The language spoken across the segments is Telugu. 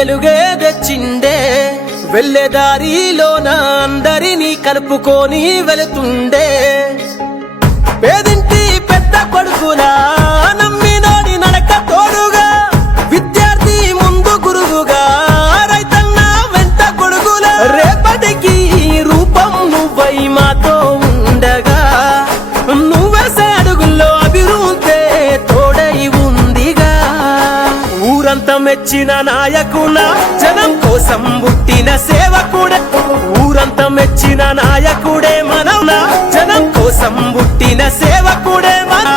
వెలుగే తెచ్చిండే, వెళ్ళే దారిలోన అందరినీ కలుపుకొని వెళుతుండే. పేదింటి పెద్ద కొడుకులా నమ్మినోడి నడక తోడుగా, విద్యార్థి ముందు గురువుగా, రైతన్న వెంట కొడుకులా. రేపటికి రూపం నువ్వై మాతో ఉండగా, నువ్వేసే అడుగుల్లో అభివృద్ధి తోడై ఉందిగా. ఊరంతా మెచ్చిన నాయకుడా, జనం కోసం పుట్టిన సేవకుడే. ఊరంతా మెచ్చిన నాయకుడే మనం, జనం కోసం పుట్టిన సేవకుడే మన.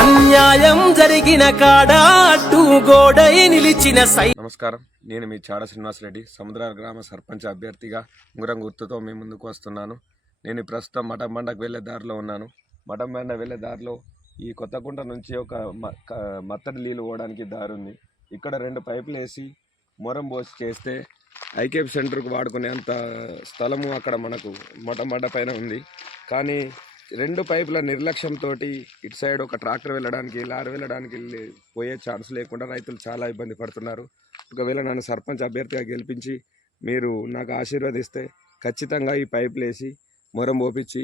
అన్యాయం జరిగిన కాడ అడ్డు గోడై నిలిచిన నమస్కారం, నేను మీ చాడ శ్రీనివాసరెడ్డి, సముద్రాల గ్రామ సర్పంచ్ అభ్యర్థిగా ఉంగరం గుర్తుతో మీ ముందుకు వస్తున్నాను. నేను ప్రస్తుతం మఠంబండకు వెళ్ళే దారిలో ఉన్నాను. మఠంబండ వెళ్ళే దారిలో ఈ కొత్తకుంట నుంచి ఒక మత్తడి నీళ్ళు పోవడానికి దారి ఉంది. ఇక్కడ 2 పైపులు వేసి మొరం పోసి చేస్తే ఐకేప్ సెంటర్కు వాడుకునేంత స్థలము అక్కడ మనకు మఠంబండ పైన ఉంది. కానీ 2 పైపుల నిర్లక్ష్యంతో ఇటు సైడ్ ఒక ట్రాక్టర్ వెళ్ళడానికి, లారీ వెళ్ళడానికి పోయే ఛాన్స్ లేకుండా రైతులు చాలా ఇబ్బంది పడుతున్నారు. ఒకవేళ నన్ను సర్పంచ్ అభ్యర్థిగా గెలిపించి మీరు నాకు ఆశీర్వదిస్తే ఖచ్చితంగా ఈ పైపులు వేసి మొరం పోపించి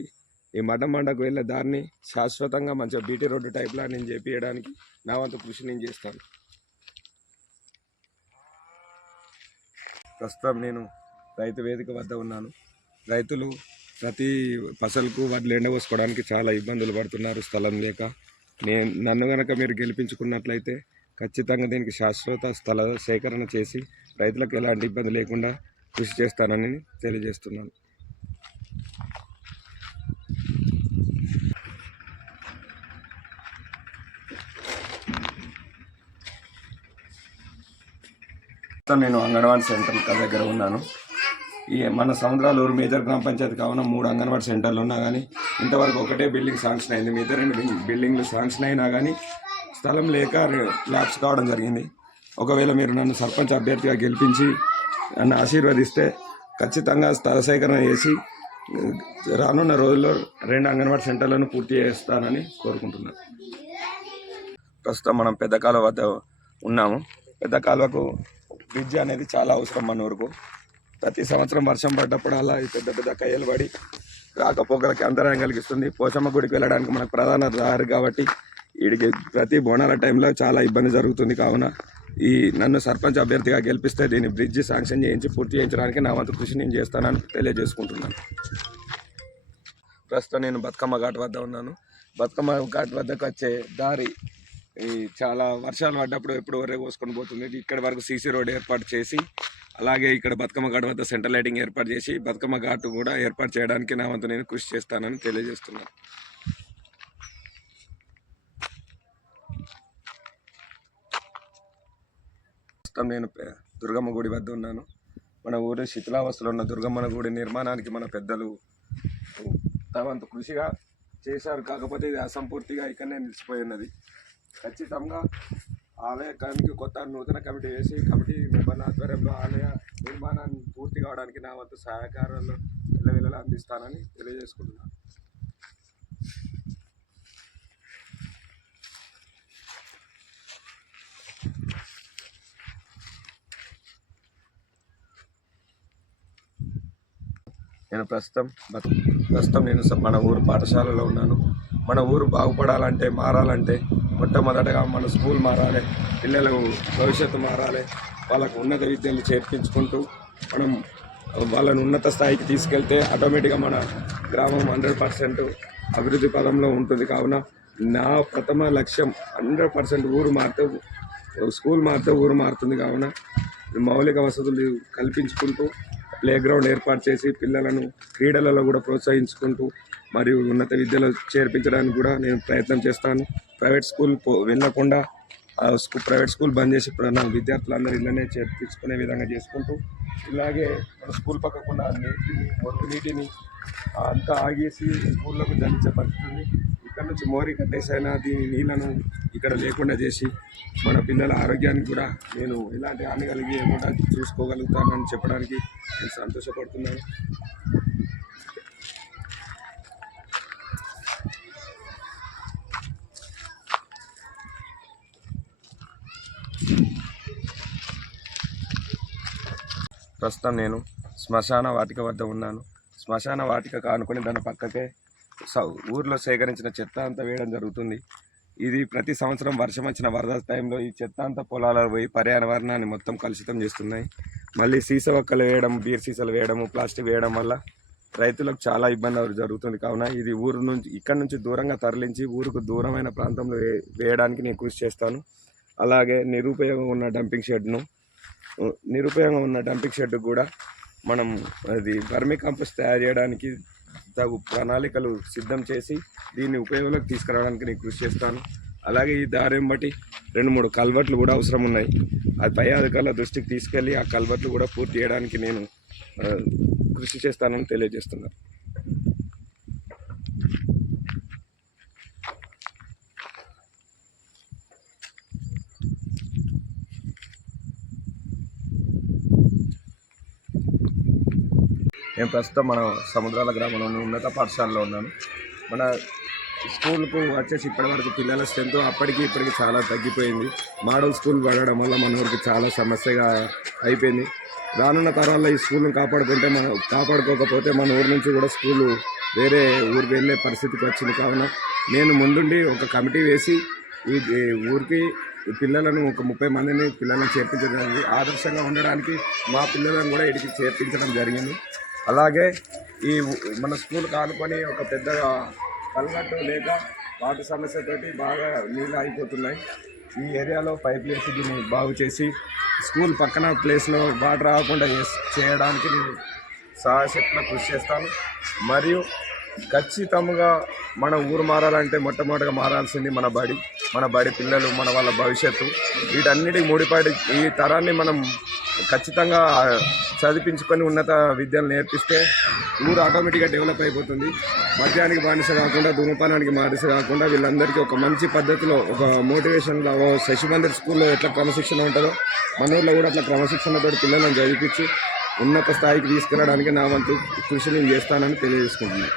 ఈ మఠంబండకు వెళ్ళే దారిని శాశ్వతంగా మంచిగా బీటీ రోడ్డు టైప్లా నేను చేపించడానికి నా వంతు కృషి నేను చేస్తాను. ప్రస్తుతం నేను రైతు వేదిక వద్ద ఉన్నాను. రైతులు ప్రతి ఫసలుకు వడ్లు ఎండబోసుకోవడానికి చాలా ఇబ్బందులు పడుతున్నారు స్థలం లేక. నన్ను కనుక మీరు గెలిపించుకున్నట్లయితే ఖచ్చితంగా దీనికి శాశ్వత స్థల సేకరణ చేసి రైతులకు ఎలాంటి ఇబ్బంది లేకుండా కృషి చేస్తానని తెలియజేస్తున్నాను. నేను అంగన్వాడీ సెంటర్ దగ్గర ఉన్నాను. ఈ మన సముద్రాల ఊరు మేజర్ గ్రామ పంచాయతీ కావున 3 అంగన్వాడీ సెంటర్లు ఉన్నా కానీ ఇంతవరకు ఒకటే బిల్డింగ్ శాంక్షన్ అయింది. మిగతా 2 బిల్డింగ్లు శాంక్షన్ అయినా కానీ స్థలం లేక ల్యాబ్స్ కావడం జరిగింది. ఒకవేళ మీరు నన్ను సర్పంచ్ అభ్యర్థిగా గెలిపించి నన్ను ఆశీర్వదిస్తే ఖచ్చితంగా స్థల సేకరణ చేసి రానున్న రోజుల్లో 2 అంగన్వాడీ సెంటర్లను పూర్తి చేస్తానని కోరుకుంటున్నాను. ప్రస్తుతం మనం పెద్ద కాలువ వద్ద ఉన్నాము. పెద్ద కాలువకు బ్రిడ్జ్ అనేది చాలా అవసరం మన ఊరుకు. ప్రతి సంవత్సరం వర్షం పడ్డప్పుడు అలా పెద్ద పెద్ద కయ్యలు పడి రాకపోకలకి అంతరాయం కలిగిస్తుంది. పోచమ్మ గుడికి వెళ్ళడానికి మనకు ప్రధాన దారి కాబట్టి వీడికి ప్రతి బోనాల టైంలో చాలా ఇబ్బంది జరుగుతుంది. కావున ఈ నన్ను సర్పంచ్ అభ్యర్థిగా గెలిపిస్తే దీన్ని బ్రిడ్జి శాంక్షన్ చేయించి పూర్తి చేయించడానికి నా వంతు కృషి నేను చేస్తానని తెలియజేసుకుంటున్నాను. ప్రస్తుతం నేను బతుకమ్మ ఘాట్ వద్ద ఉన్నాను. బతుకమ్మ ఘాట్ వద్దకు వచ్చే దారి ఈ చాలా వర్షాలు పడ్డప్పుడు ఎప్పుడు వరే కోసుకొని పోతుంది. ఇక్కడ వరకు సీసీ రోడ్ ఏర్పాటు చేసి, అలాగే ఇక్కడ బతుకమ్మ ఘాట్ వద్ద సెంట్రల్ లైటింగ్ ఏర్పాటు చేసి బతుకమ్మ ఘాటు కూడా ఏర్పాటు చేయడానికి నా వంతు నేను కృషి చేస్తానని తెలియజేస్తున్నాను. ప్రస్తుతం నేను దుర్గమ్మ గుడి వద్ద ఉన్నాను. మన ఊరి శిథిలావస్థలో ఉన్న దుర్గమ్మ గుడి నిర్మాణానికి మన పెద్దలు తమంత కృషిగా చేశారు. కాకపోతే ఇది అసంపూర్తిగా ఇక్కడనే నిలిచిపోయి ఉన్నది. ఖచ్చితంగా ఆలయ కమిటీకి కొత్త నూతన కమిటీ వేసి కమిటీ మెంబర్ల ఆధ్వర్యంలో ఆలయ నిర్మాణాన్ని పూర్తి కావడానికి నా వంతు సహకారాలు వెళ్ళవేళలా అందిస్తానని తెలియజేసుకుంటున్నాను. నేను ప్రస్తుతం నేను మన ఊరు పాఠశాలలో ఉన్నాను. మన ఊరు బాగుపడాలంటే, మారాలంటే మొట్టమొదటగా మన స్కూల్ మారాలి, పిల్లల భవిష్యత్తు మారాలి. వాళ్ళకు ఉన్నత విద్యలు చేర్పించుకుంటూ మనం వాళ్ళని ఉన్నత స్థాయికి తీసుకెళ్తే ఆటోమేటిక్గా మన గ్రామం 100% అభివృద్ధి పదంలో ఉంటుంది. కావున నా ప్రథమ లక్ష్యం 100% ఊరు మారితే, స్కూల్ మారితే ఊరు మారుతుంది. కావున మౌలిక వసతులు కల్పించుకుంటూ ప్లే గ్రౌండ్ ఏర్పాటు చేసి పిల్లలను క్రీడలలో కూడా ప్రోత్సహించుకుంటూ మరియు ఉన్నత విద్యలో చేర్పించడానికి కూడా నేను ప్రయత్నం చేస్తాను. ప్రైవేట్ స్కూల్ వెళ్ళకుండా ప్రైవేట్ స్కూల్ బంద్ చేసి నా విద్యార్థులందరూ ఇళ్ళనే చేర్పించుకునే విధంగా చేసుకుంటూ, ఇలాగే మన స్కూల్ పక్కకుండా నీటిని మురుగు నీటిని అంతా ఆగేసి స్కూళ్ళకు జల్లించే పరిస్థితి ఇక్కడ నుంచి మోరీ కట్టేసైనా దీని నీళ్లను ఇక్కడ లేకుండా చేసి మన పిల్లల ఆరోగ్యానికి కూడా నేను ఎలాంటి హాని కలిగేయకుండా చూసుకోగలుగుతానని చెప్పడానికి నేను సంతోషపడుతున్నాను. ప్రస్తుతం నేను శ్మశాన వాటిక వద్ద ఉన్నాను. శ్మశాన వాటిక కానుకొని దాని పక్కకే ఊర్లో సేకరించిన చెత్త అంతా వేయడం జరుగుతుంది. ఇది ప్రతి సంవత్సరం వర్షం వచ్చిన వరద టైంలో ఈ చెత్త అంతా పొలాలలో పోయి పర్యావరణాన్ని మొత్తం కలుషితం చేస్తున్నాయి. మళ్ళీ సీస ఒక్కలు వేయడం, బీర్ సీసాలు వేయడము, ప్లాస్టిక్ వేయడం వల్ల రైతులకు చాలా ఇబ్బంది జరుగుతుంది. కావున ఇది ఊరు నుంచి ఇక్కడ నుంచి దూరంగా తరలించి ఊరుకు దూరమైన ప్రాంతంలో వేయడానికి నేను కృషి చేస్తాను. అలాగే నిరుపయోగంగా ఉన్న డంపింగ్ షెడ్ కూడా మనం అది వర్మి కంపోస్ట్ తయారు చేయడానికి తగు ప్రణాళికలు సిద్ధం చేసి దీన్ని ఉపయోగంలోకి తీసుకురావడానికి నేను కృషి చేస్తాను. అలాగే ఈ దారి బట్టి 2-3 కల్వర్ట్లు కూడా అవసరం ఉన్నాయి. అది పై అధికారుల దృష్టికి తీసుకెళ్ళి ఆ కల్వర్ట్లు కూడా పూర్తి చేయడానికి నేను కృషి చేస్తానని తెలియజేస్తున్నాను. నేను ప్రస్తుతం మన సముద్రాల గ్రామంలోని ఉన్నత పాఠశాలలో ఉన్నాను. మన స్కూల్కు వచ్చేసి ఇప్పటివరకు పిల్లల స్ట్రెంత్ అప్పటికి ఇప్పటికి చాలా తగ్గిపోయింది. మోడల్ స్కూల్ పడడం వల్ల మన ఊరికి చాలా సమస్యగా అయిపోయింది. రానున్న తరాల్లో ఈ స్కూల్ని కాపాడుకోకపోతే మన ఊరి నుంచి కూడా స్కూలు వేరే ఊరికి వెళ్ళే పరిస్థితికి వచ్చింది. కావున నేను ముందుండి ఒక కమిటీ వేసి ఈ ఊరికి పిల్లలను ఒక 30 మందిని పిల్లలను చేర్పించడం జరిగింది. ఆదర్శంగా ఉండడానికి మా పిల్లలను కూడా ఇక్కడికి చేర్పించడం జరిగింది. అలాగే ఈ మన స్కూల్ కానుకొని ఒక పెద్ద కల్వర్టు లేక వాటర్ సమస్యతోటి బాగా నీళ్ళు అయిపోతున్నాయి. ఈ ఏరియాలో పైప్ వేసి దీన్ని బాగు చేసి స్కూల్ పక్కన ప్లేస్లో వాటర్ రాకుండా చేయడానికి నేను సాయశక్తిలో కృషి చేస్తాను. మరియు ఖచ్చితంగా మన ఊరు మారాలంటే మొట్టమొదటిగా మారాల్సింది మన బడి పిల్లలు, మన వాళ్ళ భవిష్యత్తు. వీటన్నిటికి ముడిపడి ఈ తరాన్ని మనం ఖచ్చితంగా చదివించుకొని ఉన్నత విద్యను నేర్పిస్తే ఊరు ఆటోమేటిక్గా డెవలప్ అయిపోతుంది. మద్యానికి బానిస కాకుండా, ధూమపానానికి బానిస కాకుండా వీళ్ళందరికీ ఒక మంచి పద్ధతిలో ఒక మోటివేషన్లో శశిమందిర్ స్కూల్లో ఎట్లా క్రమశిక్షణ ఉంటుందో మన ఊళ్ళో కూడా అట్లా క్రమశిక్షణతో పిల్లలను చదివించి ఉన్నత స్థాయికి తీసుకెళ్ళడానికి నా వంతు కృషి నేను చేస్తానని తెలియజేసుకుంటున్నాను.